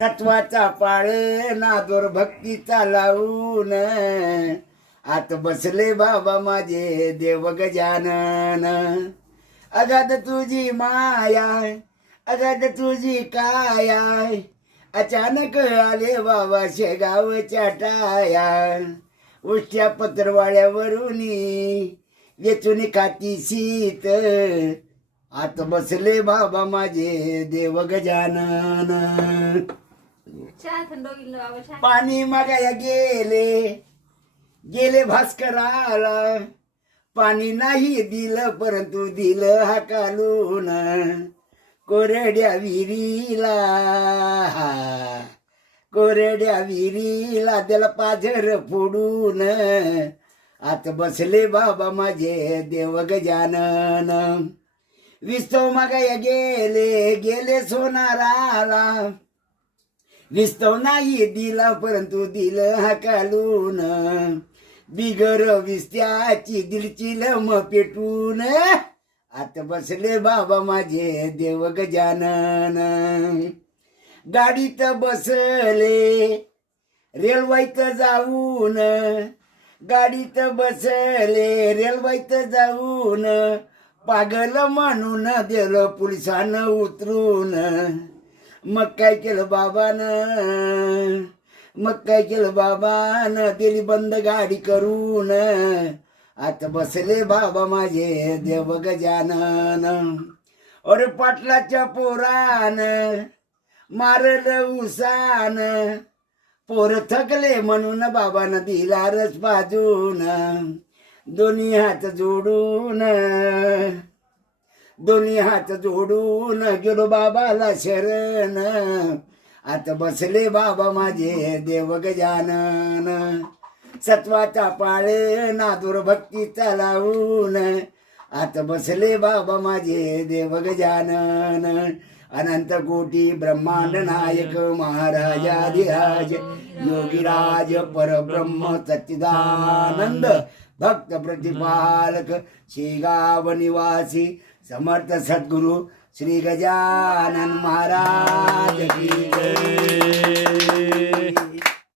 तत्वाचा पाळ नादोर भक्तीचा लावून आत बसले बाबा माझे देव गजानन. अगाध तुझी माया अगाध तुझी काया अचानक आले बाबा शेगावच्या टाया. उष्ट्या पत्रवाळ्यावरून वेचून खाती शीत आत बसले बाबा माझे देव गजानन. पाणी मागाया गेले भास्कराला पाणी नाही दिलं परंतु दिलं हाकालून. कोरड्या विहिरीला त्याला पाझर फोडून आत बसले बाबा माझे देव गजानन. विस्तव मागाया गेले सोनाराला विस्तव नाही दिला परंतु दिलं हाकालून. बिगर विस्त्याची दिलची लम पेटून आत बसले बाबा माझे देव गजानन. गाडीत बसले रेल्वाईत जाऊन गाडीत बसले रेल्वाईत जाऊन पागल म्हणून दिलं पोलिसानं उतरून. मग काय केलं बाबानं दिली बंद गाडी करून आत बसले बाबा माझे देव गजानन. अरे पाटलाच्या पोरान मारलं उसान पोर थकले म्हणून बाबानं दिला रस बाजून. दोन्ही हात जोडून गेलो बाबाला शरण आत बसले बाबा माझे देव गजानन. सत्वाचा पाळ नादूर भक्तीचा लावून आत बसले बाबा माझे देव गजानन. अनंत कोटी ब्रह्मांड नायक महाराजाधिराज योगीराज परब्रह्म सच्चिदानंद भक्त प्रतिपालक शेगाव निवासी समर्थ सद्गुरु श्री गजानन महाराज की जय.